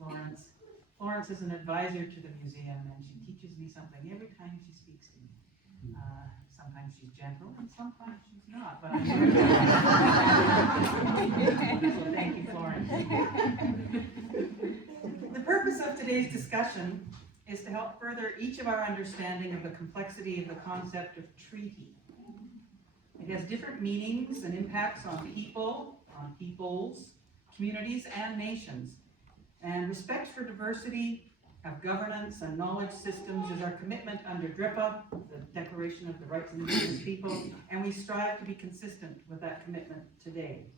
Florence. Florence is an advisor to the museum, and she teaches me something every time she speaks to me. Sometimes she's gentle, and sometimes she's not, but I'm so thank you, Florence. The purpose of today's discussion is to help further each of our understanding of the complexity of the concept of treaty. It has different meanings and impacts on people, on peoples, communities, and nations. And respect for diversity of governance and knowledge systems is our commitment under DRIPA, the Declaration of the Rights of Indigenous People, and we strive to be consistent with that commitment today.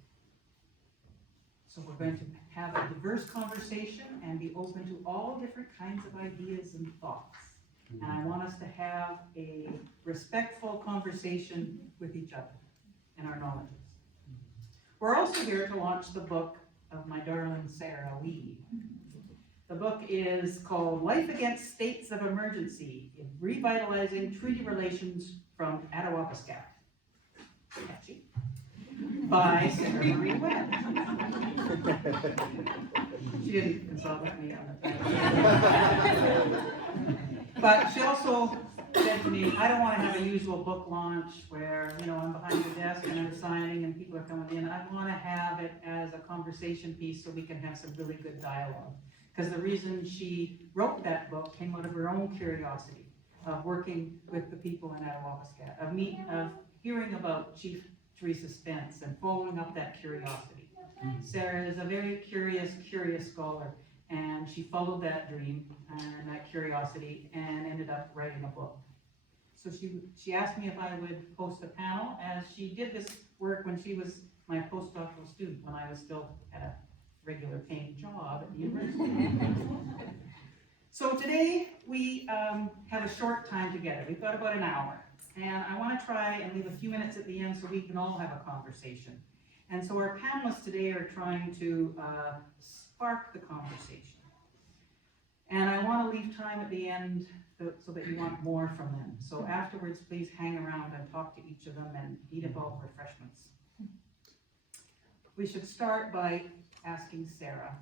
So we're going to have a diverse conversation and be open to all different kinds of ideas and thoughts. And I want us to have a respectful conversation with each other and our knowledges. We're also here to launch the book of my darling Sarah Wiebe. The book is called Life Against States of Emergency in Revitalizing Treaty Relations from Attawapiskat. Catchy. By Sarah Marie Wiebe. She didn't consult with me on the title. But she also said to me, I don't want to have a usual book launch where, I'm behind the desk and I'm signing and people are coming in. I want to have it as a conversation piece so we can have some really good dialogue. Because the reason she wrote that book came out of her own curiosity of working with the people in Attawapiskat, of hearing about Chief Teresa Spence and following up that curiosity. Sarah is a very curious scholar, and she followed that dream and that curiosity and ended up writing a book. So she asked me if I would host a panel, as she did this work when she was my postdoctoral student, when I was still at a regular paying job at the university. So today we have a short time together. We've got about an hour. And I want to try and leave a few minutes at the end so we can all have a conversation. And so our panelists today are trying to spark the conversation. And I want to leave time at the end so that you want more from them. So afterwards, please hang around and talk to each of them and eat a bowl of refreshments. We should start by asking Sarah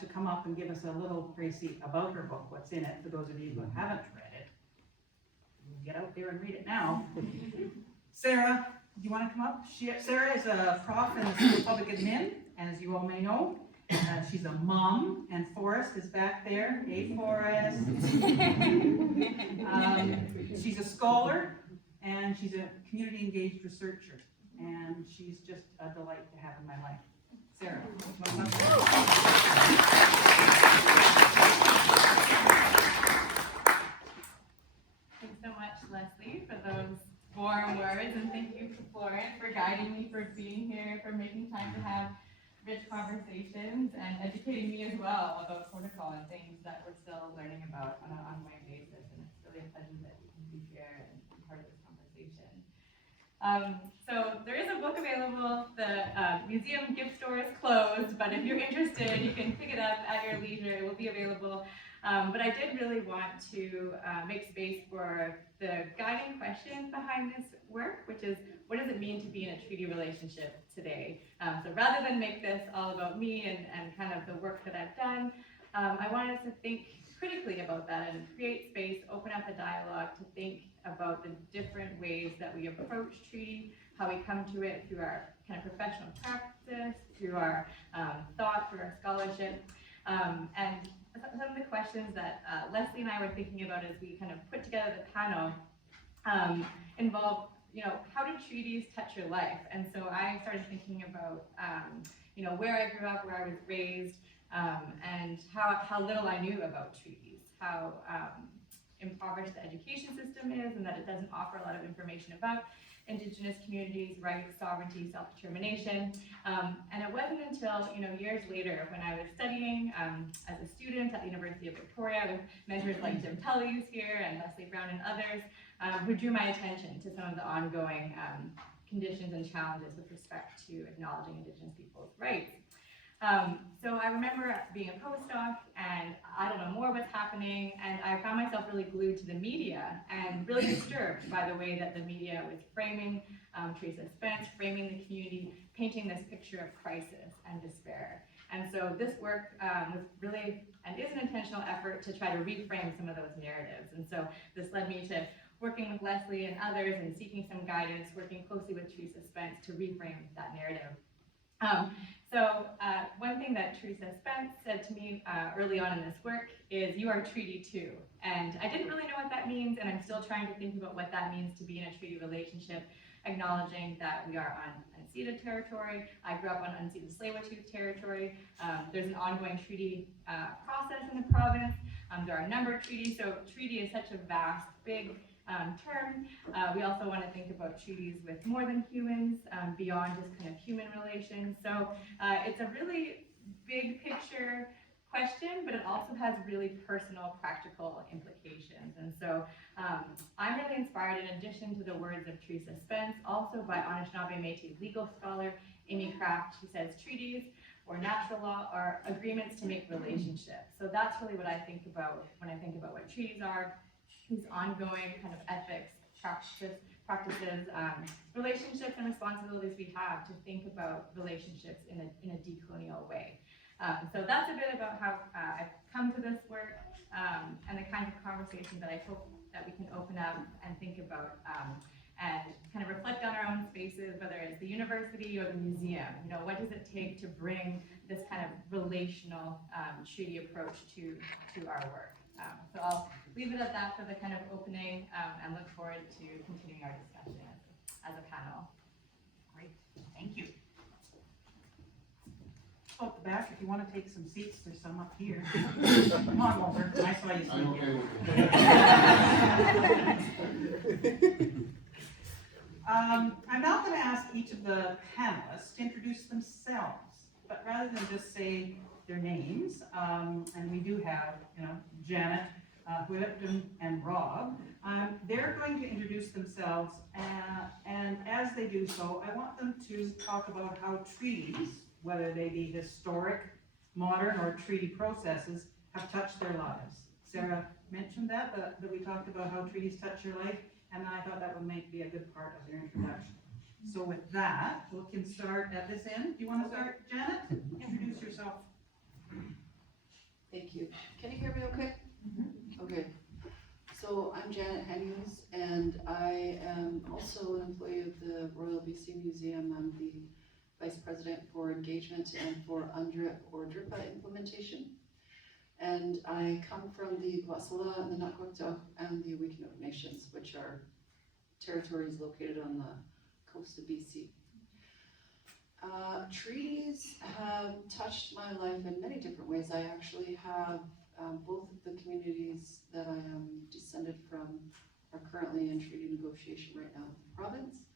to come up and give us a little précis about her book, what's in it, for those of you who haven't read it. Get out there and read it now. Sarah, do you want to come up? Sarah is a prof in the School of Public Admin, as you all may know. She's a mom, and Forrest is back there. Hey, Forrest. She's a scholar, and she's a community engaged researcher, and she's just a delight to have in my life. Sarah, Thanks so much, Leslie, for those warm words, and thank you to Florence for guiding me, for being here, for making time to have rich conversations, and educating me as well about protocol and things that we're still learning about on an ongoing basis. And it's really a pleasure that you can be here and be part of this conversation. So there is a book available. The museum gift store is closed, but if you're interested, you can pick it up at your leisure. It will be available. But I did really want to make space for the guiding question behind this work, which is, what does it mean to be in a treaty relationship today? So rather than make this all about me and kind of the work that I've done, I wanted us to think critically about that and create space, open up the dialogue to think about the different ways that we approach treaty, how we come to it through our kind of professional practice, through our thought, through our scholarship. And some of the questions that Leslie and I were thinking about as we kind of put together the panel involve, how do treaties touch your life? And so I started thinking about, where I grew up, where I was raised, and how little I knew about treaties, how impoverished the education system is, and that it doesn't offer a lot of information about Indigenous communities' rights, sovereignty, self-determination. And it wasn't until, years later when I was studying as a student at the University of Victoria with mentors like Jim Tully, who's here, and Leslie Brown and others, who drew my attention to some of the ongoing conditions and challenges with respect to acknowledging Indigenous people's rights. So I remember being a postdoc, and I don't know, more was happening, and I found myself really glued to the media and really disturbed by the way that the media was framing Teresa Spence, framing the community, painting this picture of crisis and despair. And so this work was really, and is an intentional effort to try to reframe some of those narratives. And so this led me to working with Leslie and others and seeking some guidance, working closely with Teresa Spence to reframe that narrative. One thing that Teresa Spence said to me early on in this work is, you are treaty too. And I didn't really know what that means, and I'm still trying to think about what that means to be in a treaty relationship, acknowledging that we are on unceded territory. I grew up on unceded Tsleil-Waututh territory. There's an ongoing treaty process in the province. There are a number of treaties, so treaty is such a vast, big term. We also want to think about treaties with more than humans, beyond just kind of human relations. So it's a really big picture question, but it also has really personal, practical implications. And so I'm really inspired, in addition to the words of Teresa Spence, also by Anishinaabe Métis legal scholar Amy Kraft, who says treaties or natural law are agreements to make relationships. So that's really what I think about when I think about what treaties are, these ongoing kind of ethics, practices, relationships and responsibilities we have to think about relationships in a decolonial way. So that's a bit about how I've come to this work, and the kinds of conversations that I hope that we can open up and think about, and kind of reflect on our own spaces, whether it's the university or the museum. You know, what does it take to bring this kind of relational treaty approach to our work? So I'll leave it at that for the kind of opening, and look forward to continuing our discussion as a panel. Great, thank you. At the back, if you want to take some seats, there's some up here. Come on, Walter, I saw you I'm sneak okay with in. I'm now going to ask each of the panelists to introduce themselves, but rather than just say their names, and we do have, Janet, Yuxwelupton, and Rob, they're going to introduce themselves, and as they do so, I want them to talk about how treaties, whether they be historic, modern, or treaty processes, have touched their lives. Sarah mentioned that we talked about how treaties touch your life, and I thought that would be a good part of their introduction. So with that, we can start at this end. Do you want to start, Janet? Introduce yourself. Thank you. Can you hear me okay? Okay. So I'm Janet Hanuse, and I am also an employee of the Royal BC Museum. I'm the Vice President for Engagement and for UNDRIP or DRIPA implementation. And I come from the Qwal'qaxala and the Nutquatuk and the Awakenuk Nations, which are territories located on the coast of BC. Treaties have touched my life in many different ways. I actually have both of the communities that I am descended from are currently in treaty negotiation right now with the province,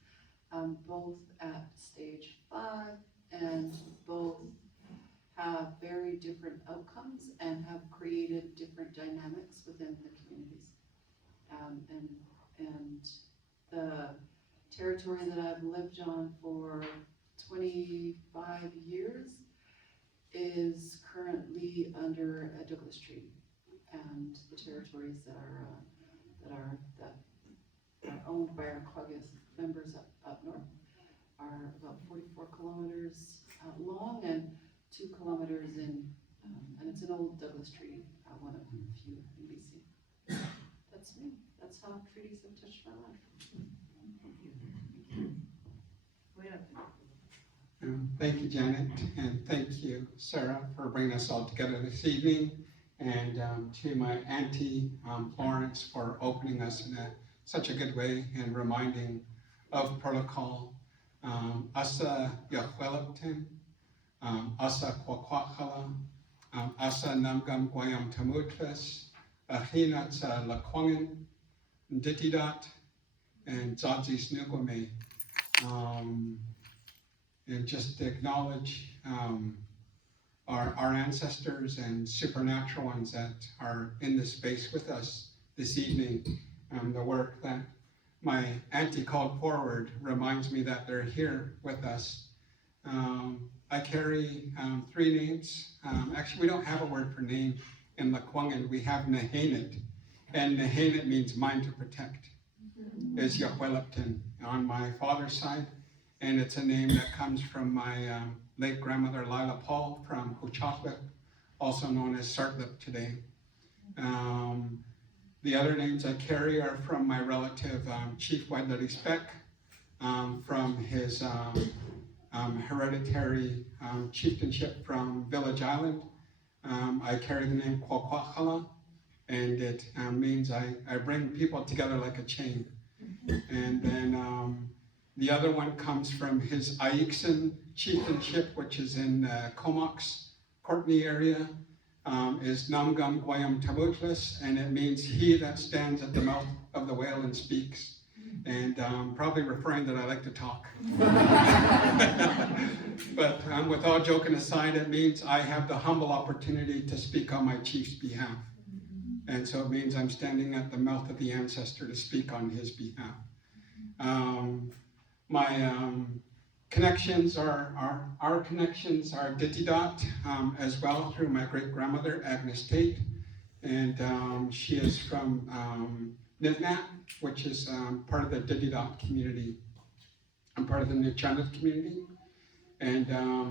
both at stage 5, and both have very different outcomes and have created different dynamics within the communities. And the territory that I've lived on for 25 years is currently under a Douglas Treaty, and the territories that are owned by our Qwal'qaxala members up north are about 44 kilometers long and 2 kilometers in, and it's an old Douglas Treaty, one of the few in BC. That's me. That's how treaties have touched my life. Thank you, Janet, and thank you, Sarah, for bringing us all together this evening, and to my auntie, Florence, for opening us in such a good way and reminding of protocol. Asa Yuxwelupton, Asa Qwal'qaxala, Asa Namgam Gwayam Tamutras, Ahina Tsa Lakwangin, Ditidat, and Zadzis Nugwame. And just to acknowledge our ancestors and supernatural ones that are in this space with us this evening. The work that my auntie called forward reminds me that they're here with us. I carry 3 names. Actually, we don't have a word for name in Lekwungen. We have Nehenit, and Nehenit means mine to protect. Is Yuxwelupton on my father's side, and it's a name that comes from my late grandmother Lila Paul from Qwal'qaxala, also known as Sartlip today. The other names I carry are from my relative Chief Revitalizing, from his hereditary chieftainship from Village Island. I carry the name Qwal'qaxala, and it means I bring people together like a chain. And then the other one comes from his Ayikson chieftainship, which is in Comox, Courtney area, is Namgam Gwayam Tabutlis, and it means he that stands at the mouth of the whale and speaks. And probably referring that I like to talk. But with all joking aside, it means I have the humble opportunity to speak on my chief's behalf. And so it means I'm standing at the mouth of the ancestor to speak on his behalf. My connections our connections are Ditidot, as well through my great grandmother, Agnes Tate. And she is from Nivnat, which is part of the Ditidot community. I'm part of the Nuchanut community. And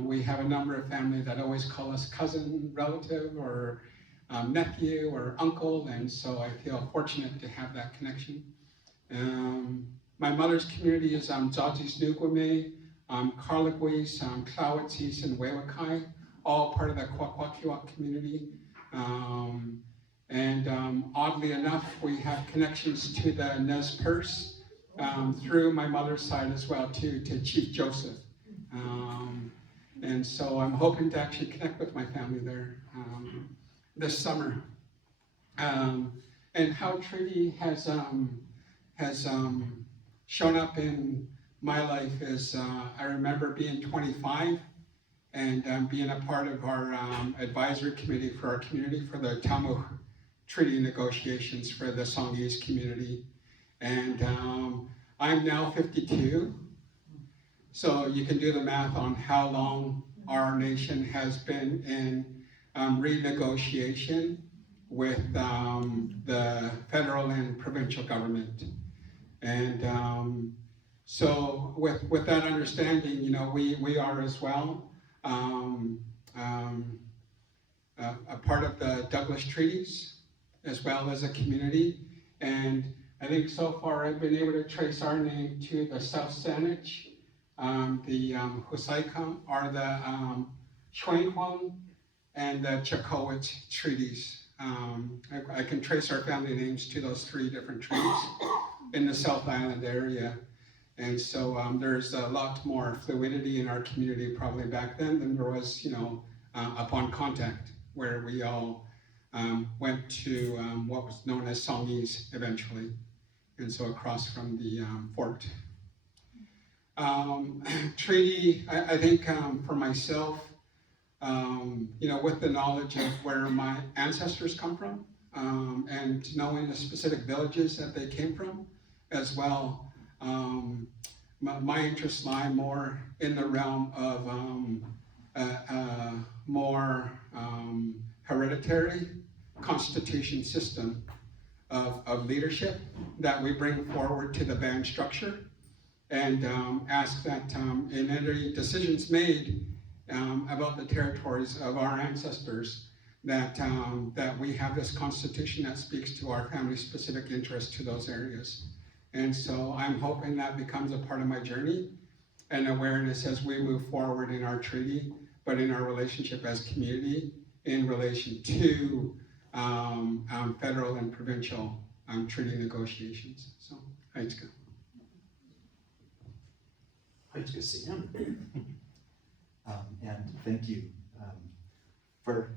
we have a number of family that always call us cousin, relative, or nephew, or uncle. And so I feel fortunate to have that connection. My mother's community is Zazis Nugwame, Qwal'qaxala, Qwal'qaxala, and Wewakai, all part of the Qwal'qaxala community. Oddly enough, we have connections to the Nez Perce through my mother's side as well, too, to Chief Joseph. And so I'm hoping to actually connect with my family there this summer. And how treaty has shown up in my life is I remember being 25 and being a part of our advisory committee for our community for the Tamu treaty negotiations for the Songhees community. And I'm now 52, so you can do the math on how long our nation has been in renegotiation with the federal and provincial government. And so with that understanding, you know, we are as well a part of the Douglas treaties, as well as a community. And I think so far I've been able to trace our name to the South Saanich, the Husaikam, or the Shwenkwang, and the Chakowitz treaties. I can trace our family names to those 3 different treaties in the South Island area. And so there's a lot more fluidity in our community probably back then than there was, you know, upon contact, where we all went to what was known as Songhees eventually, and so across from the fort. Treaty, I think for myself, you know, with the knowledge of where my ancestors come from, and knowing the specific villages that they came from as well, my interests lie more in the realm of more hereditary constitution system of leadership that we bring forward to the band structure, and ask that in any decisions made about the territories of our ancestors, that we have this constitution that speaks to our family specific interest to those areas. And so I'm hoping that becomes a part of my journey and awareness as we move forward in our treaty, but in our relationship as community in relation to federal and provincial treaty negotiations. So, Haitska. Haitska Siam. And thank you for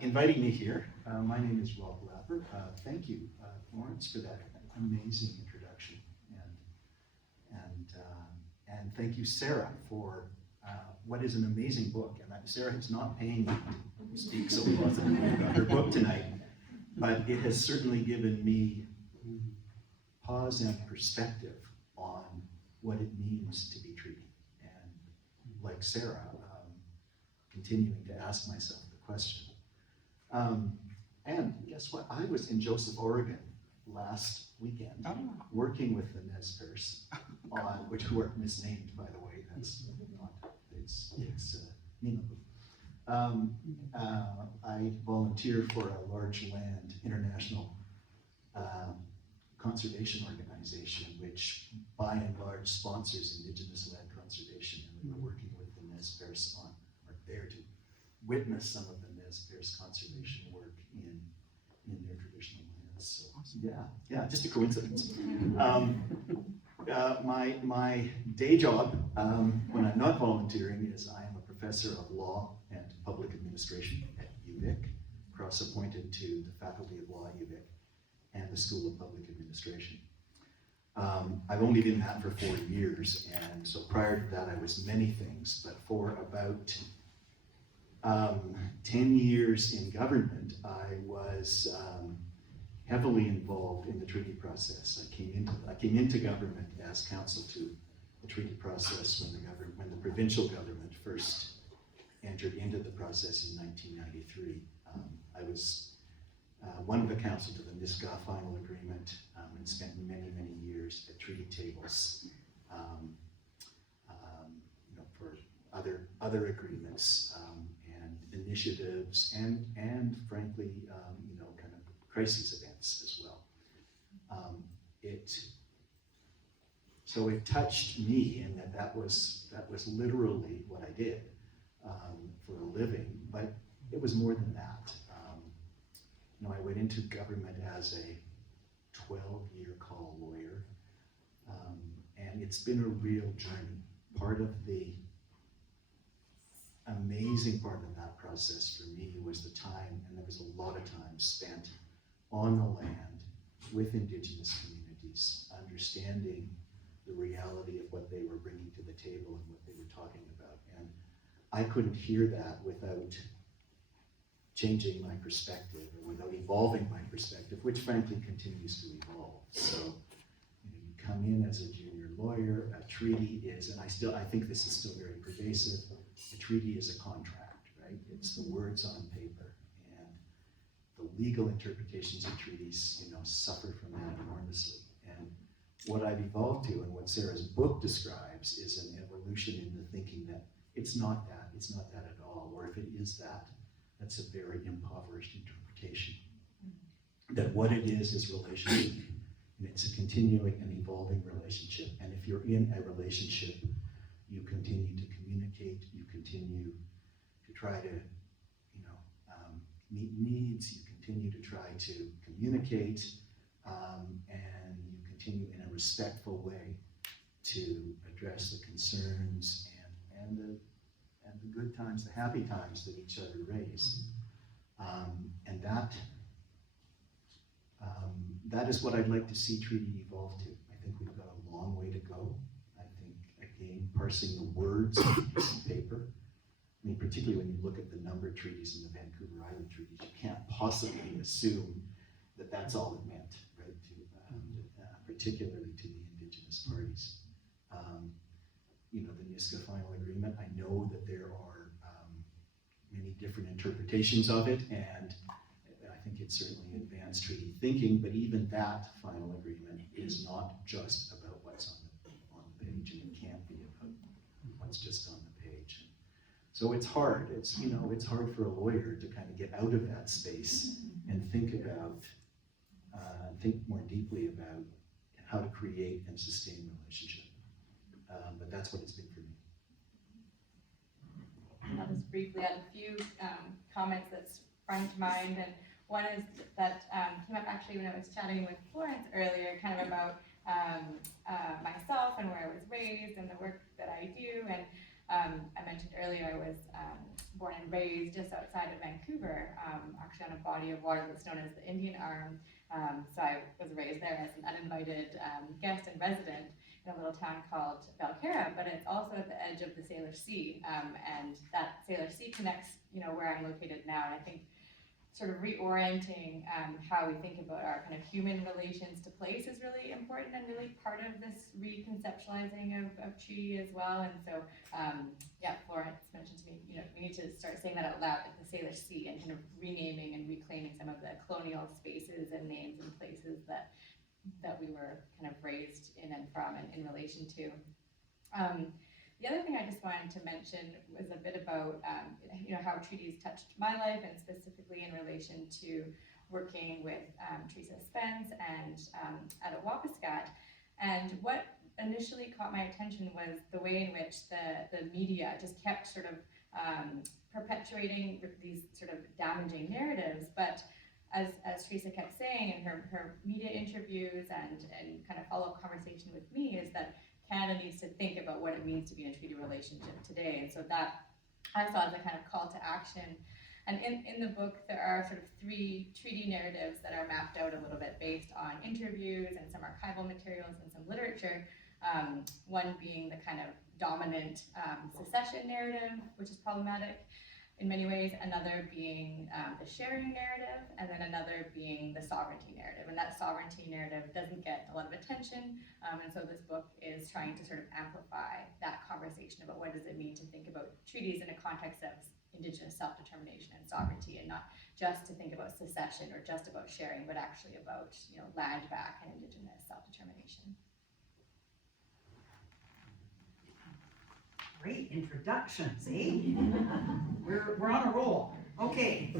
inviting me here. My name is Rob Lapper. Thank you, Lawrence, for that amazing introduction. And thank you, Sarah, for what is an amazing book. And Sarah is not paying me to speak so positively about her book tonight, but it has certainly given me pause and perspective on what it means to be treaty. And like Sarah, continuing to ask myself the question. And guess what? I was in Joseph, Oregon last weekend, working with the Nez Perce, which were misnamed, by the way, that's not, it's Nima. I volunteer for a large land international conservation organization, which by and large sponsors Indigenous-led conservation, and we're working with the Nez Perce on, or there to witness some of the Nez Perce conservation work in their traditional lands. So yeah, just a coincidence. My day job, when I'm not volunteering, is I am a professor of law and public administration at UVic, cross-appointed to the Faculty of Law at UVic and the School of Public Administration. I've only been that for 4 years, and so prior to that I was many things, but for about 10 years in government, I was heavily involved in the treaty process. I came into government as counsel to the treaty process when the provincial government first entered into the process in 1993. I was one of the counsel to the Niska final agreement and spent many, many years at treaty tables for other agreements and initiatives and frankly, kind of crisis events as well. So it touched me in that was literally what I did for a living, but it was more than that. I went into government as a 12-year call lawyer, and it's been a real journey. Part of the amazing part of that process for me was the time, and there was a lot of time spent on the land with Indigenous communities, understanding the reality of what they were bringing to the table and what they were talking about. And I couldn't hear that without changing my perspective or without evolving my perspective, which frankly continues to evolve. So you come in as a junior lawyer, a treaty is, and I think this is still very pervasive, a treaty is a contract, right? It's the words on paper, and the legal interpretations of treaties, suffer from that enormously. And what I've evolved to, and what Sarah's book describes, is an evolution in the thinking that it's not that at all, or if it is that, that's a very impoverished interpretation. That what it is relationship, and it's a continuing and evolving relationship. And if you're in a relationship, you continue to communicate, you continue to try to, meet needs, you continue to try to communicate, and you continue in a respectful way to address the concerns and the good times, the happy times that each other raise. And that is what I'd like to see treaty evolve to. I think we've got a long way to go. I think, again, parsing the words on a piece of paper, I mean, particularly when you look at the number of treaties in the Vancouver Island treaties, you can't possibly assume that that's all it meant, right? Particularly to the Indigenous parties. The Niska final agreement, I know that there are many different interpretations of it, and I think it's certainly advanced treaty thinking, but even that final agreement is not just about what's on the page, and it can't be about what's just on the page. So it's hard. It's hard for a lawyer to kind of get out of that space and think more deeply about how to create and sustain a relationship. But that's what it's been for me. I'll just briefly add a few comments that sprung to mind, and one is that came up actually when I was chatting with Florence earlier, kind of about myself and where I was raised and the work that I do. And I mentioned earlier I was born and raised just outside of Vancouver, actually on a body of water that's known as the Indian Arm. So I was raised there as an uninvited guest and resident in a little town called Belcarra, but it's also at the edge of the Sailor Sea, and that Sailor Sea connects, where I'm located now. And I think sort of reorienting how we think about our kind of human relations to place is really important and really part of this reconceptualizing of treaty as well. And so, Florence mentioned to me, we need to start saying that out loud, like the Sailor Sea, and kind of renaming and reclaiming some of the colonial spaces and names and places that we were kind of raised in and from and in relation to. The other thing I just wanted to mention was a bit about how treaties touched my life, and specifically in relation to working with Teresa Spence and Attawapiskat. And what initially caught my attention was the way in which the media just kept sort of perpetuating these sort of damaging narratives. But as Teresa kept saying in her media interviews and kind of follow-up conversation with me, is that Canada needs to think about what it means to be in a treaty relationship today. And so that I saw as a kind of call to action. And in the book, there are sort of 3 treaty narratives that are mapped out a little bit based on interviews and some archival materials and some literature. One being the kind of dominant secession narrative, which is problematic in many ways, another being the sharing narrative, and then another being the sovereignty narrative. And that sovereignty narrative doesn't get a lot of attention, and so this book is trying to sort of amplify that conversation about what does it mean to think about treaties in a context of Indigenous self-determination and sovereignty, and not just to think about secession or just about sharing, but actually about land back and Indigenous self-determination. Great introductions, eh? We're on a roll. Okay,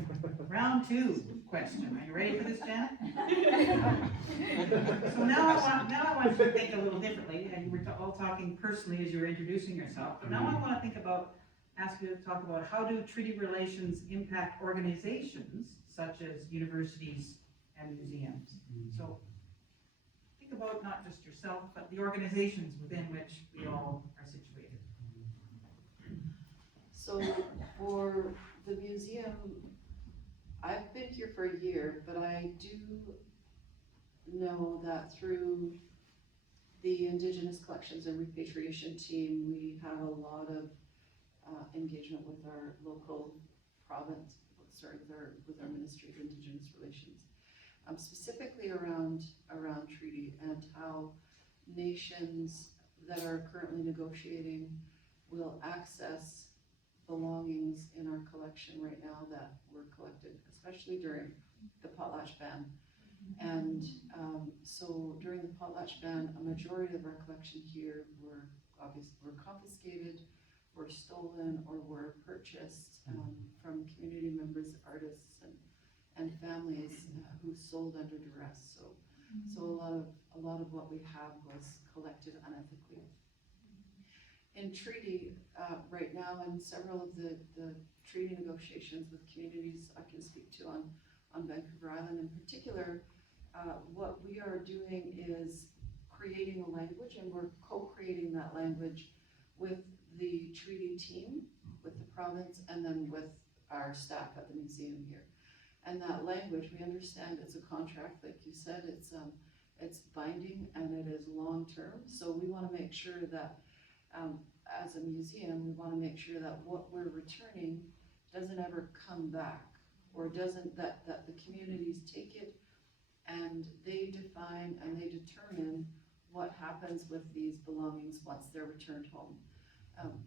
round 2 question. Are you ready for this, Janet? So now I want you to think a little differently. And you were all talking personally as you were introducing yourself, but now I want to ask you to talk about how do treaty relations impact organizations such as universities and museums. So think about not just yourself, but the organizations within which we all are situated. So for the museum, I've been here for a year, but I do know that through the Indigenous Collections and Repatriation team, we have a lot of engagement with our local province, with our Ministry of Indigenous Relations, specifically around treaty and how nations that are currently negotiating will access belongings in our collection right now that were collected, especially during the potlatch ban. And so during the potlatch ban, a majority of our collection here were confiscated, were stolen, or were purchased from community members, artists, and families who sold under duress. So a lot of what we have was collected unethically. In treaty, right now, in several of the treaty negotiations with communities I can speak to on Vancouver Island in particular, what we are doing is creating a language, and we're co-creating that language with the treaty team, with the province, and then with our staff at the museum here. And that language, we understand it's a contract, like you said, it's binding and it is long-term. So we want to make sure that as a museum, we want to make sure that what we're returning doesn't ever come back, or that the communities take it and they define and they determine what happens with these belongings once they're returned home.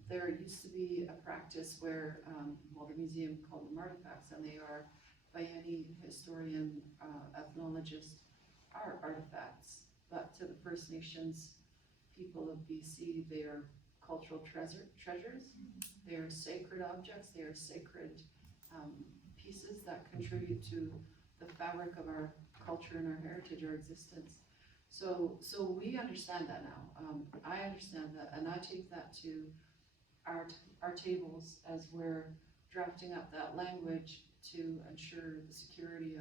There used to be a practice where, the museum called them artifacts, and they are, by any historian, ethnologist, are artifacts. But to the First Nations people of BC, they are cultural treasures. They are sacred objects. They are sacred pieces that contribute to the fabric of our culture and our heritage, our existence. So we understand that now. I understand that, and I take that to our tables as we're drafting up that language to ensure the security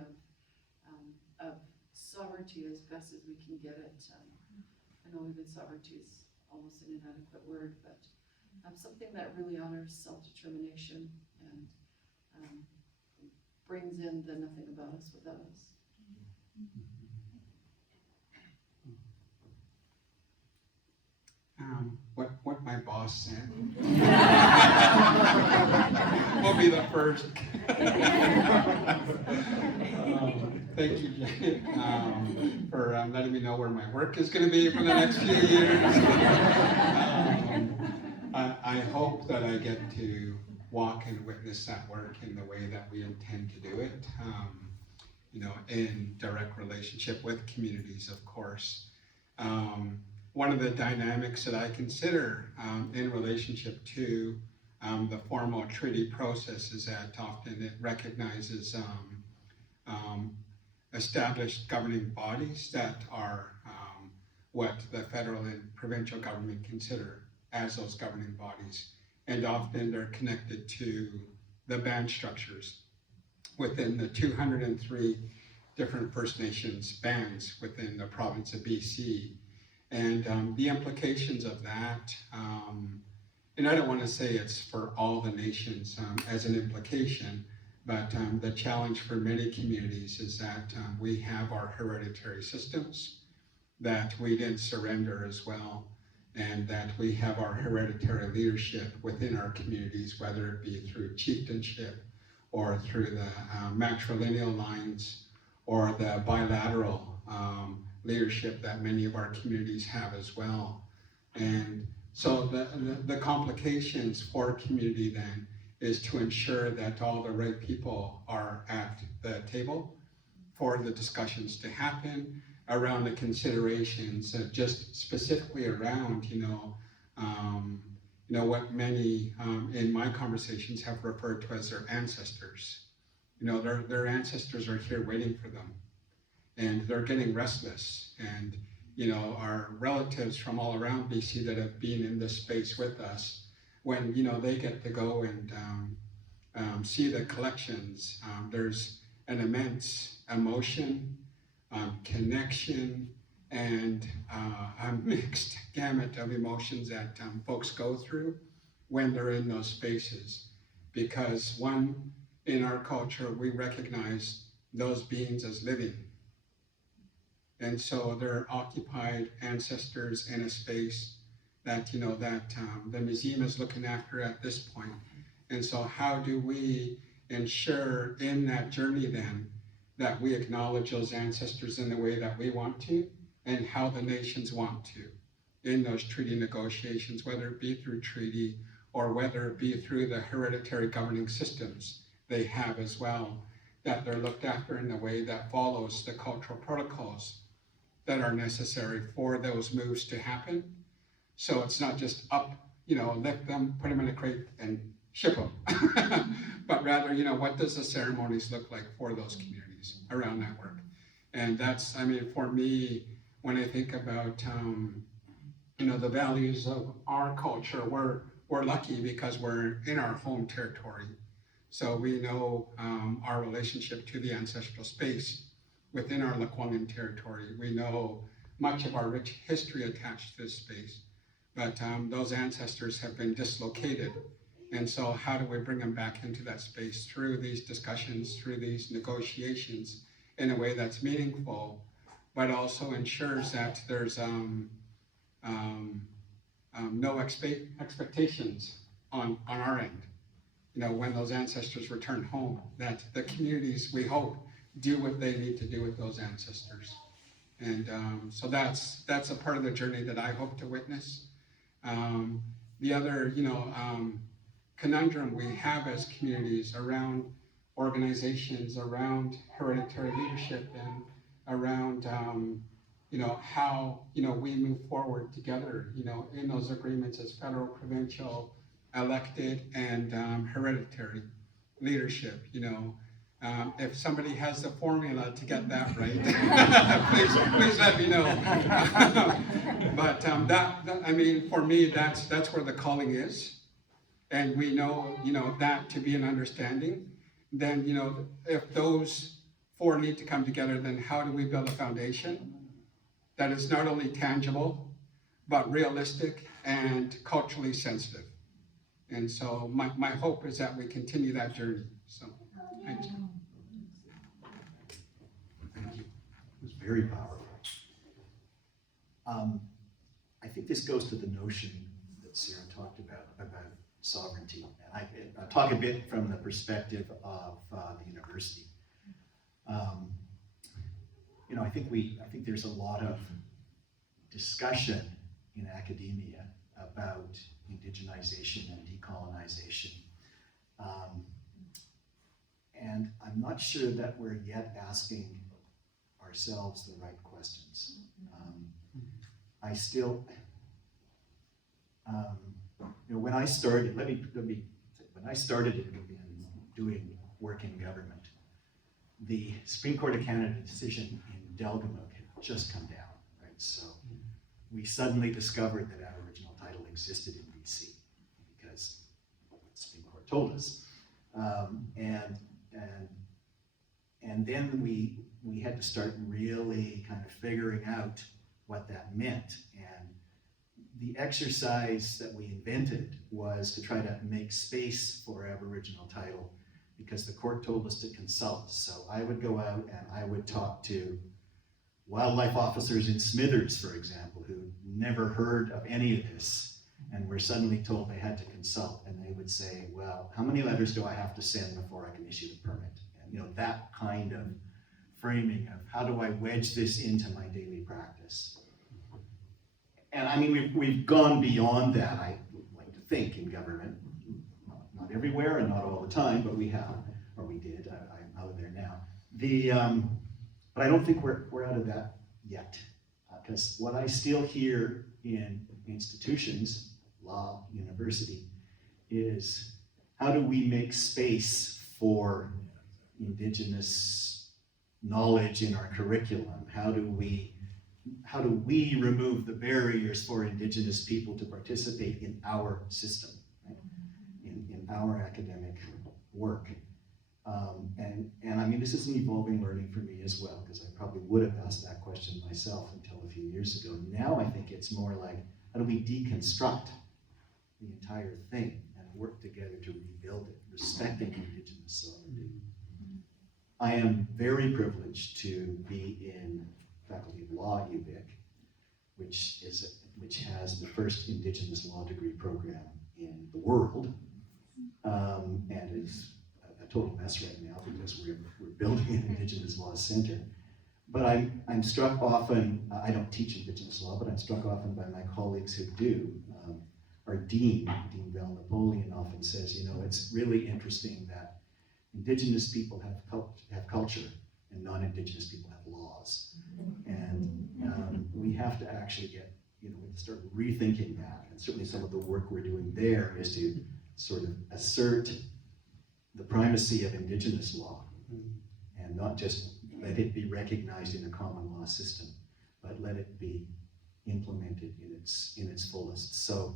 of sovereignty as best as we can get it. I know even sovereignty is almost an inadequate word, but something that really honors self-determination and brings in the nothing about us without us. What my boss said. We'll be the first. Thank you, Janet, for letting me know where my work is going to be for the next few years. I hope that I get to walk and witness that work in the way that we intend to do it, in direct relationship with communities, of course. one of the dynamics that I consider in relationship to the formal treaty process is that often it recognizes established governing bodies that are what the federal and provincial government consider as those governing bodies. And often they're connected to the band structures within the 203 different First Nations bands within the province of BC. And the implications of that, and I don't want to say it's for all the nations as an implication, but the challenge for many communities is that we have our hereditary systems that we didn't surrender as well, and that we have our hereditary leadership within our communities, whether it be through chieftainship or through the matrilineal lines or the bilateral leadership that many of our communities have as well. And so the complications for community then is to ensure that all the right people are at the table for the discussions to happen around the considerations just specifically around, what many in my conversations have referred to as their ancestors. Their ancestors are here waiting for them, and they're getting restless. And our relatives from all around BC that have been in this space with us, when they get to go and see the collections, there's an immense emotion, connection, and a mixed gamut of emotions that folks go through when they're in those spaces. Because one, in our culture, we recognize those beings as living. And so they're occupied ancestors in a space that, the museum is looking after at this point. And so how do we ensure in that journey then that we acknowledge those ancestors in the way that we want to, and how the nations want to in those treaty negotiations, whether it be through treaty or whether it be through the hereditary governing systems they have as well, that they're looked after in a way that follows the cultural protocols that are necessary for those moves to happen. So it's not just up, lift them, put them in a crate and ship them, but rather, what does the ceremonies look like for those communities around that work? And that's, for me, when I think about, the values of our culture, we're lucky because we're in our home territory. So we know our relationship to the ancestral space within our Lekwungen territory. We know much of our rich history attached to this space, but those ancestors have been dislocated. And so how do we bring them back into that space through these discussions, through these negotiations in a way that's meaningful, but also ensures that there's no expectations on our end. When those ancestors return home, that the communities, we hope, do what they need to do with those ancestors. And so that's a part of the journey that I hope to witness. The other, conundrum we have as communities around organizations, around hereditary leadership, and around, how, we move forward together, in those agreements as federal, provincial, elected, and hereditary leadership, if somebody has the formula to get that right, please let me know. But for me, that's where the calling is. And we know, that to be an understanding. Then, if those four need to come together, then how do we build a foundation that is not only tangible, but realistic and culturally sensitive? And so my hope is that we continue that journey. So, thank you. Thank you. It was very powerful. I think this goes to the notion that Sarah talked about sovereignty. And I talk a bit from the perspective of the university. I think there's a lot of discussion in academia about indigenization and decolonization. And I'm not sure that we're yet asking ourselves the right questions. I still, when I started, when I started in doing work in government, the Supreme Court of Canada decision in Delgamuukw had just come down, right? So we suddenly discovered that Aboriginal title existed in BC because the Supreme Court told us. And then we had to start really kind of figuring out what that meant. And the exercise that we invented was to try to make space for Aboriginal title because the court told us to consult. So I would go out and I would talk to wildlife officers in Smithers, for example, who never heard of any of this and were suddenly told they had to consult. And they would say, well, how many letters do I have to send before I can issue the permit? And that kind of framing of how do I wedge this into my daily practice? And I mean, we've gone beyond that, I like to think, in government. Not everywhere and not all the time, but we have, or we did. I'm out of there now. But I don't think we're out of that yet. Because what I still hear in institutions, law, university, is how do we make space for Indigenous knowledge in our curriculum? How do we remove the barriers for Indigenous people to participate in our system, right? in our academic work? And I mean, this is an evolving learning for me as well, because I probably would have asked that question myself until a few years ago. Now I think it's more like, how do we deconstruct the entire thing and work together to rebuild it, respecting Indigenous sovereignty? I am very privileged to be in Faculty of Law at UVic, which has the first Indigenous law degree program in the world, and is a total mess right now because we're building an Indigenous Law Center. But I'm struck often, I don't teach Indigenous law, but I'm struck often by my colleagues who do. Our Dean Bell Napoleon, often says, it's really interesting that Indigenous people have culture and non-Indigenous people have laws. And we have to actually start rethinking that. And certainly some of the work we're doing there is to sort of assert the primacy of Indigenous law and not just let it be recognized in a common law system, but let it be implemented in its fullest. So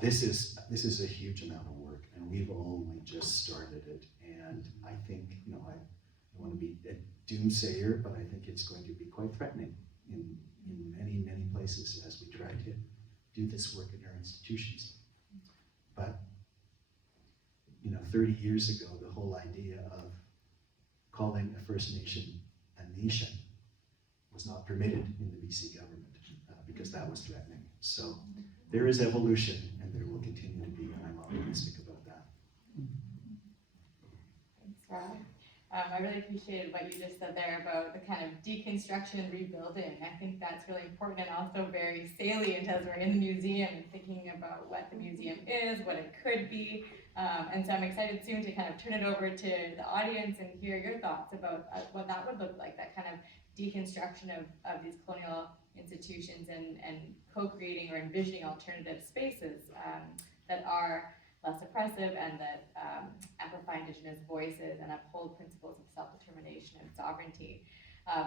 this is a huge amount of work, and we've only just started it. And I think, I don't want to be a doomsayer, but I think it's going to be quite threatening in many, many places as we try to do this work in our institutions. But 30 years ago, the whole idea of calling a First Nation a nation was not permitted in the BC government because that was threatening. So there is evolution, and there will continue to be, and I'm optimistic about that. Thanks, Rob. I really appreciated what you just said there about the kind of deconstruction and rebuilding. I think that's really important and also very salient as we're in the museum and thinking about what the museum is, what it could be. And so I'm excited soon to kind of turn it over to the audience and hear your thoughts about what that would look like, that kind of deconstruction of these colonial institutions and co-creating or envisioning alternative spaces that are less oppressive and that amplify Indigenous voices and uphold principles of self-determination and sovereignty.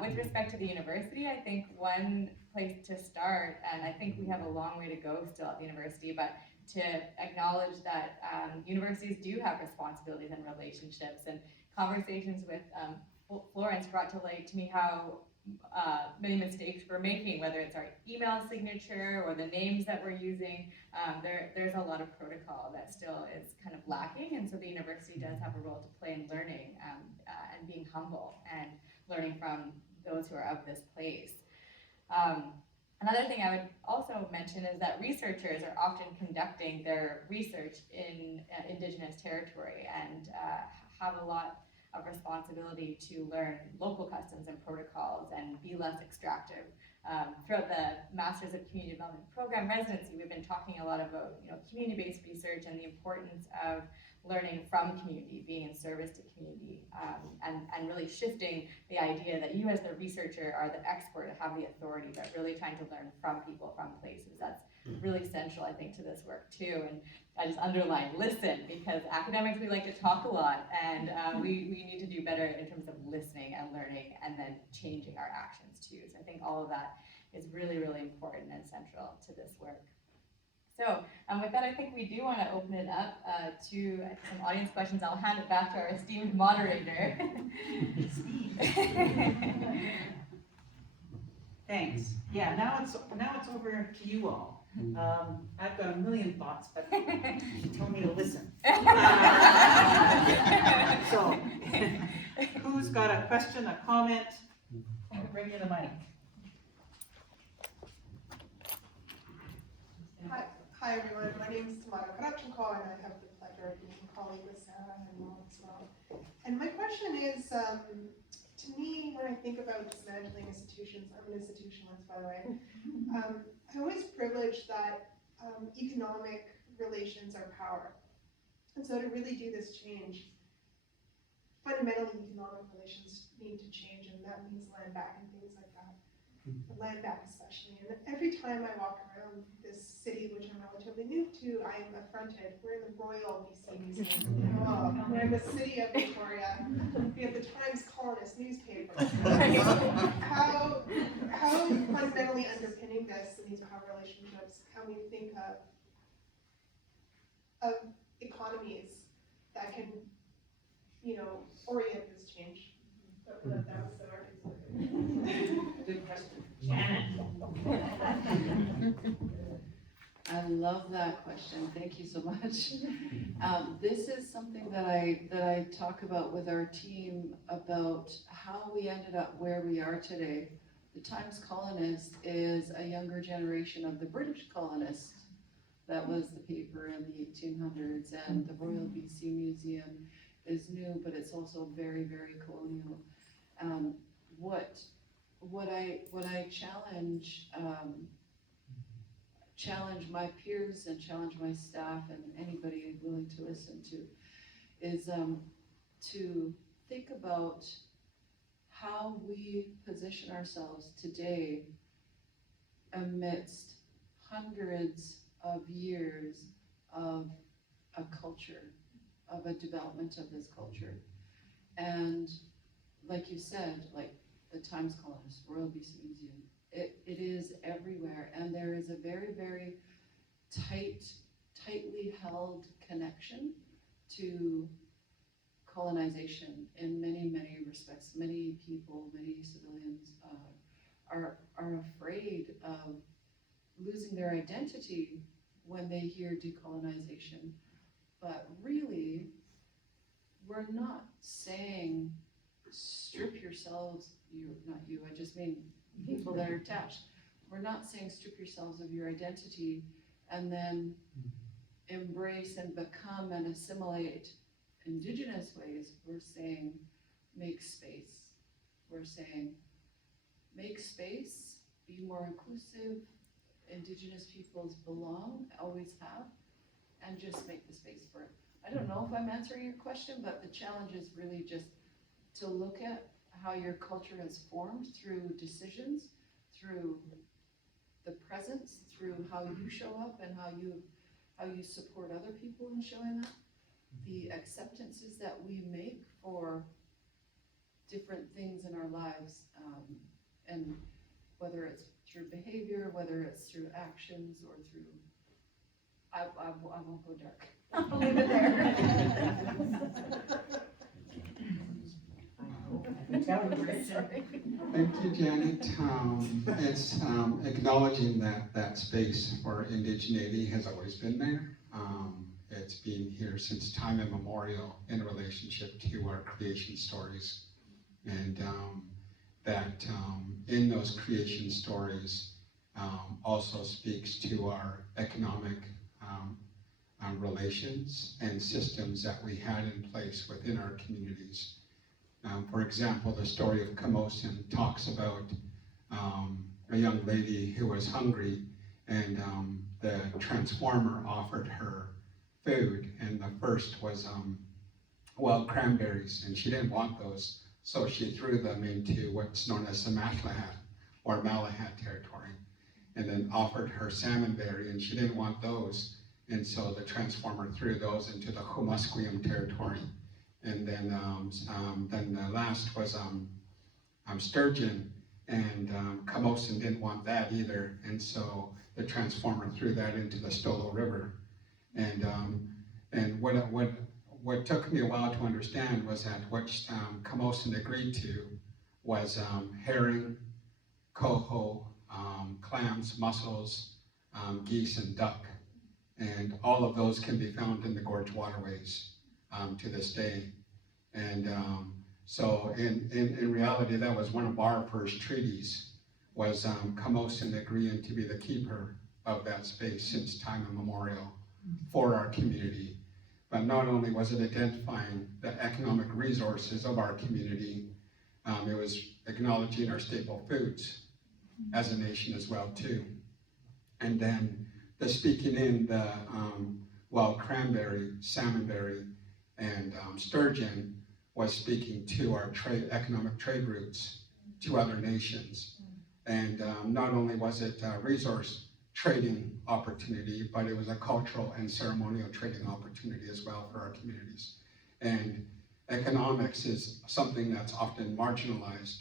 With respect to the university, I think one place to start, and I think we have a long way to go still at the university, but to acknowledge that universities do have responsibilities and relationships, and conversations with Florence brought to light to me how many mistakes we're making, whether it's our email signature or the names that we're using. There's a lot of protocol that still is kind of lacking, and so the university does have a role to play in learning and being humble and learning from those who are of this place. Another thing I would also mention is that researchers are often conducting their research in Indigenous territory and have a lot of responsibility to learn local customs and protocols and be less extractive. Throughout the Masters of Community Development Program residency, we've been talking a lot about community-based research and the importance of learning from community, being in service to community, and really shifting the idea that you as the researcher are the expert, have the authority, but really trying to learn from people, from places. That's really central, I think, to this work too. And I just underlined listen, because academics, we like to talk a lot, and we need to do better in terms of listening and learning and then changing our actions too. So I think all of that is really, really important and central to this work. So with that, I think we do want to open it up to some audience questions. I'll hand it back to our esteemed moderator. Thanks. Yeah, now it's over to you all. I've got a million thoughts, but she told me to listen. So, who's got a question, a comment? Bring you the mic. Hi everyone, my name is Attawapiskat, and I have the pleasure of being a colleague with Sarah and Mom as well. And my question is, to me, when I think about dismantling institutions, I'm an institutionalist by the way, I'm always privileged that economic relations are power. And so to really do this change, fundamentally economic relations need to change, and that means land back and things like that. Land back especially. And every time I walk around this city, which I'm relatively new to, I am affronted. We're in the Royal BC Museum. Oh, we're in the city of Victoria. We have the Times Colonist newspaper. How fundamentally underpinning this and these power relationships can we think of economies that can, orient this change? That was the argument. Good question. Janet. I love that question. Thank you so much. This is something that I talk about with our team about how we ended up where we are today. The Times Colonist is a younger generation of the British colonists. That was the paper in the 1800s, and the Royal BC Museum is new, but it's also very, very colonial. What I challenge my peers and challenge my staff and anybody willing to listen to is to think about how we position ourselves today amidst hundreds of years of a culture, of a development of this culture. And like you said, like the Times Colonist, Royal BC Museum, it is everywhere, and there is a very, very tightly held connection to colonization in many, many respects. Many people, many civilians are afraid of losing their identity when they hear decolonization. But really, we're not saying strip yourselves, not you, I just mean people that are attached. We're not saying strip yourselves of your identity and then embrace and become and assimilate Indigenous ways. We're saying make space. We're saying make space, be more inclusive. Indigenous peoples belong, always have, and just make the space for it. I don't know if I'm answering your question, but the challenge is really just to look at how your culture has formed through decisions, through the presence, through how you show up and how you support other people in showing up, the acceptances that we make for different things in our lives, and whether it's through behavior, whether it's through actions or through, I won't go dark. I'll leave it there. Thank you, Janet. It's acknowledging that space for indigeneity has always been there. It's been here since time immemorial in relationship to our creation stories. And that in those creation stories also speaks to our economic relations and systems that we had in place within our communities. For example, the story of Camosun talks about a young lady who was hungry, and the transformer offered her food, and the first was wild cranberries, and she didn't want those, so she threw them into what's known as the Matlahat or Malahat territory, and then offered her salmonberry, and she didn't want those, and so the transformer threw those into the Humusquium territory, and then the last was sturgeon, and Camosun didn't want that either, and so the transformer threw that into the Stolo River, and what took me a while to understand was that what Camosun agreed to was herring, coho, clams, mussels, geese, and duck. And all of those can be found in the gorge waterways to this day. And so in reality, that was one of our first treaties, was Camosun agreeing to be the keeper of that space since time immemorial for our community. But not only was it identifying the economic resources of our community, it was acknowledging our staple foods as a nation as well too. And then the speaking in the wild cranberry, salmonberry, and sturgeon was speaking to our economic trade routes to other nations. And not only was it a resource trading opportunity, but it was a cultural and ceremonial trading opportunity as well for our communities. And economics is something that's often marginalized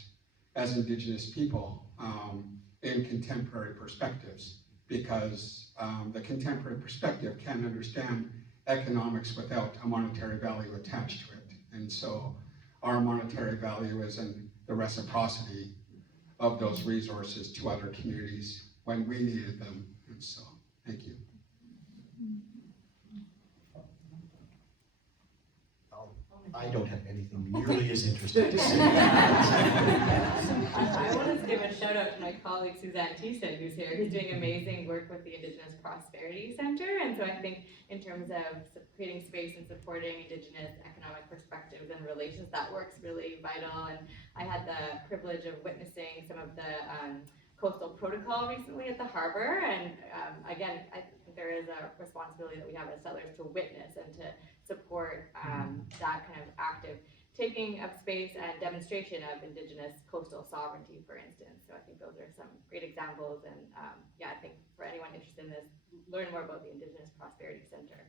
as Indigenous people in contemporary perspectives, because the contemporary perspective can't understand economics without a monetary value attached to it. And so our monetary value is in the reciprocity of those resources to other communities when we needed them. And so, thank you. I don't have anything nearly as interesting to say. I want to give a shout out to my colleague Suzanne Thiessen, who's here, who's doing amazing work with the Indigenous Prosperity Center. And so I think in terms of creating space and supporting Indigenous economic perspectives and relations, that work's really vital. And I had the privilege of witnessing some of the coastal protocol recently at the harbor. And again, I think there is a responsibility that we have as settlers to witness and to support that kind of active taking of space and demonstration of Indigenous coastal sovereignty, for instance. So I think those are some great examples. And yeah, I think for anyone interested in this, learn more about the Indigenous Prosperity Center.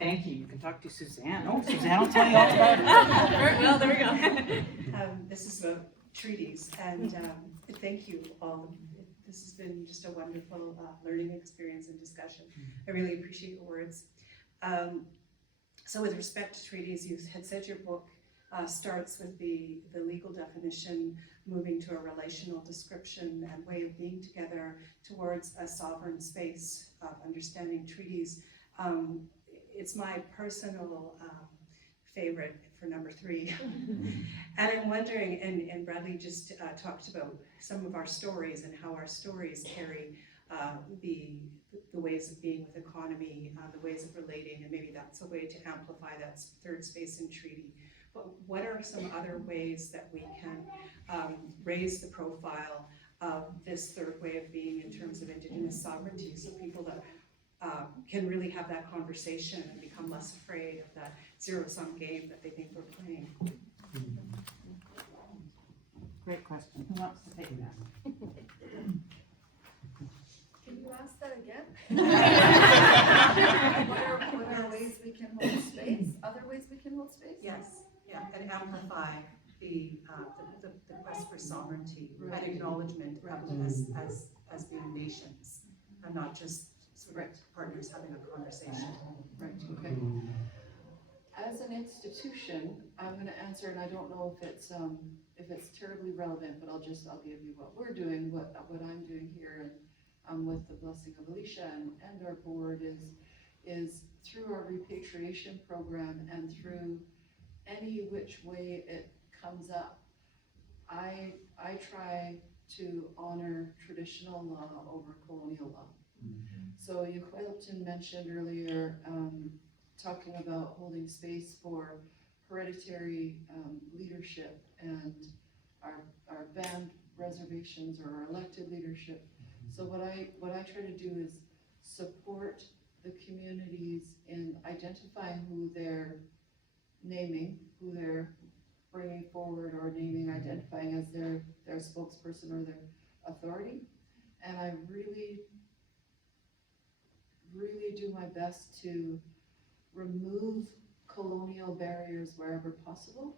Thank you. You can talk to Suzanne. Oh, Suzanne will tell you all about it. Well, there we go. This is about treaties, and thank you all. This has been just a wonderful learning experience and discussion. I really appreciate your words. So with respect to treaties, you had said your book starts with the legal definition, moving to a relational description and way of being together towards a sovereign space of understanding treaties. It's my personal favorite for number 3. And I'm wondering, and Bradley just talked about some of our stories and how our stories carry the ways of being with economy, the ways of relating, and maybe that's a way to amplify that third space in treaty. But what are some other ways that we can raise the profile of this third way of being in terms of Indigenous sovereignty, so people that can really have that conversation and become less afraid of that zero-sum game that they think we're playing? Great question. Who wants to take that? Can you ask that again? What are ways we can hold space? Other ways we can hold space? Yes, yeah, and amplify the quest for sovereignty Right. and acknowledgement of us as being nations and not just sort of partners having a conversation. Right, okay. As an institution, I'm going to answer, and I don't know if it's terribly relevant, but I'll give you what we're doing, what I'm doing here, and with the blessing of Alicia and our board is through our repatriation program and through any which way it comes up. I try to honor traditional law over colonial law. So Yuxwelupton mentioned earlier, talking about holding space for hereditary leadership and our band reservations or our elected leadership. So what I try to do is support the communities in identifying who they're naming, who they're bringing forward or naming, identifying as their spokesperson or their authority. And I really, really do my best to remove colonial barriers wherever possible.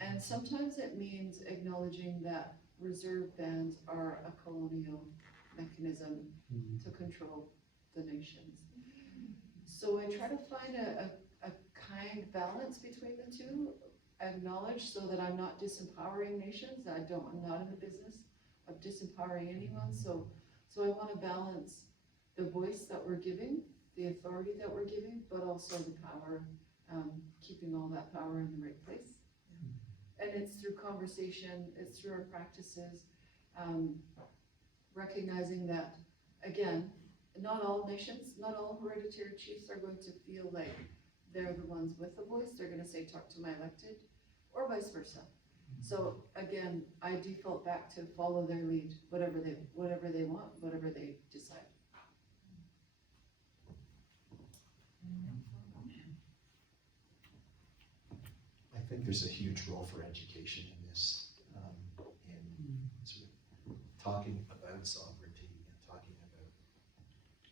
And sometimes it means acknowledging that reserve bands are a colonial mechanism to control the nations. So I try to find a kind balance between the two, acknowledge so that I'm not disempowering nations. I'm not in the business of disempowering anyone. So I want to balance the voice that we're giving, the authority that we're giving, but also the power, keeping all that power in the right place. And it's through conversation, it's through our practices, recognizing that, again, not all nations, not all hereditary chiefs are going to feel like they're the ones with the voice. They're going to say, talk to my elected, or vice versa. So again, I default back to follow their lead, whatever they want, whatever they decide. I think there's a huge role for education in this, in sort of talking about sovereignty and talking about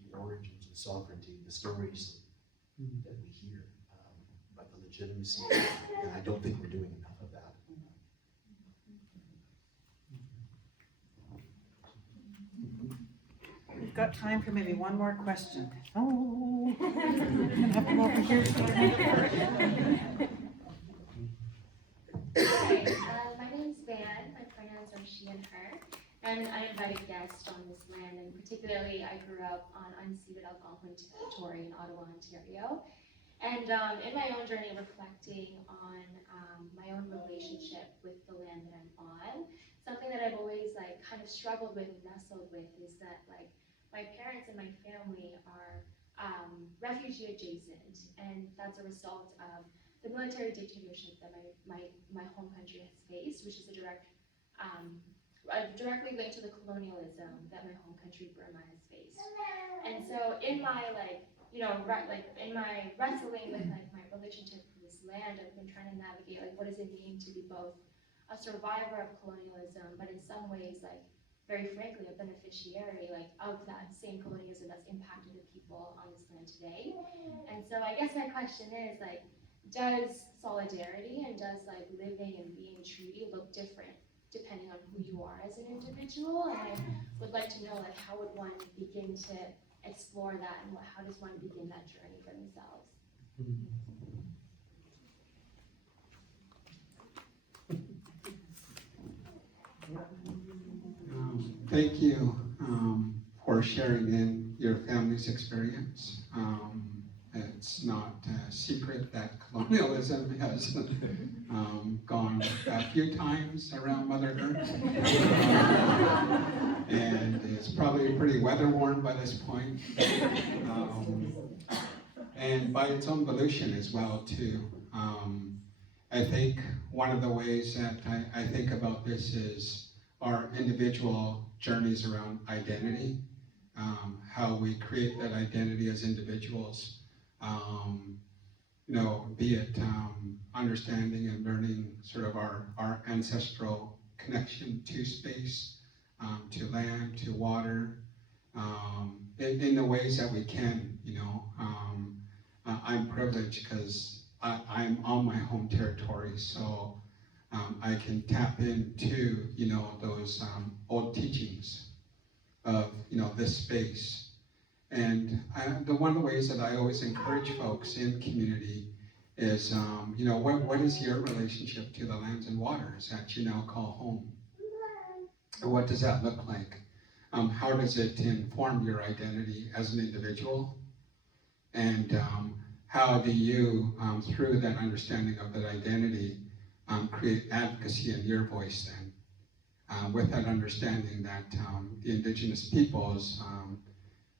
the origins of sovereignty, the stories that we hear, but the legitimacy, and I don't think we're doing enough of that. We've got time for maybe one more question. Oh, I'm gonna have to come over here. Hi, my name's Van. My pronouns are she and her. I'm an uninvited guest on this land, and particularly I grew up on unceded Algonquin territory in Ottawa, Ontario. And in my own journey, reflecting on my own relationship with the land that I'm on, something that I've always kind of struggled with and wrestled with is that my parents and my family are refugee adjacent, and that's a result of the military dictatorship that my home country has faced, which is directly linked to the colonialism that my home country Burma has faced. And so in my in my wrestling with my relationship to this land, I've been trying to navigate what does it mean to be both a survivor of colonialism, but in some ways very frankly a beneficiary of that same colonialism that's impacted the people on this land today. And so I guess my question is does solidarity and does living and being treaty look different depending on who you are as an individual? And I would like to know how would one begin to explore that, and how does one begin that journey for themselves? Thank you for sharing in your family's experience. It's not a secret that colonialism has gone a few times around Mother Earth, and is probably pretty weather-worn by this point, and by its own volition as well too. I think one of the ways that I think about this is our individual journeys around identity, how we create that identity as individuals. Be it understanding and learning sort of our ancestral connection to space, to land, to water, in the ways that we can, I'm privileged because I'm on my home territory, so I can tap into, those old teachings of, this space. And one of the ways that I always encourage folks in community is, what is your relationship to the lands and waters that you now call home? And what does that look like? How does it inform your identity as an individual? And how do you, through that understanding of that identity, create advocacy in your voice then? With that understanding that the indigenous peoples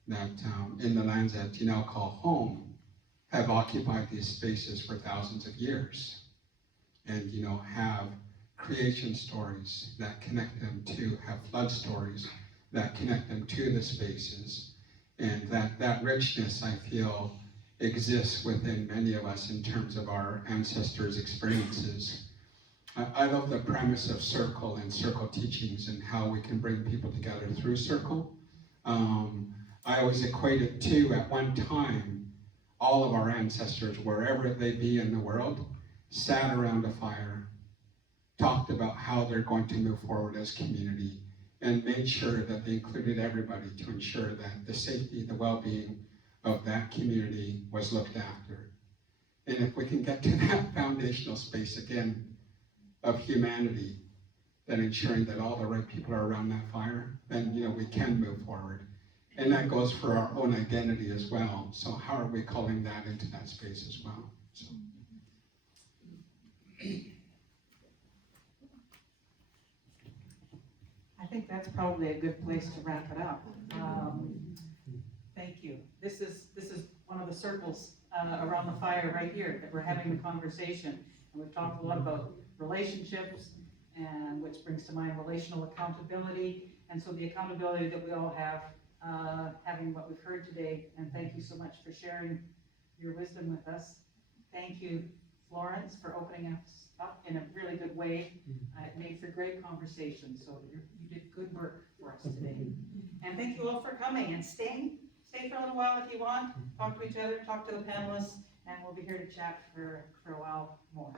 that in the lands that you now call home have occupied these spaces for thousands of years, and have creation stories that connect them to, have flood stories that connect them to the spaces, And that richness, I feel, exists within many of us in terms of our ancestors' experiences. I love the premise of circle and circle teachings and how we can bring people together through circle. I always equate it to, at one time, all of our ancestors, wherever they be in the world, sat around a fire, talked about how they're going to move forward as community, and made sure that they included everybody to ensure that the safety, the well-being of that community was looked after. And if we can get to that foundational space again of humanity, then ensuring that all the right people are around that fire, then we can move forward. And that goes for our own identity as well. So how are we calling that into that space as well? So. I think that's probably a good place to wrap it up. Thank you. This is one of the circles around the fire right here that we're having the conversation. And we've talked a lot about relationships, and which brings to mind relational accountability. And so the accountability that we all have, having what we've heard today. And thank you so much for sharing your wisdom with us. Thank you, Florence, for opening us up in a really good way. It made for great conversation, so you did good work for us today. And thank you all for coming, and stay for a little while if you want. Talk to each other, talk to the panelists, and we'll be here to chat for a while more.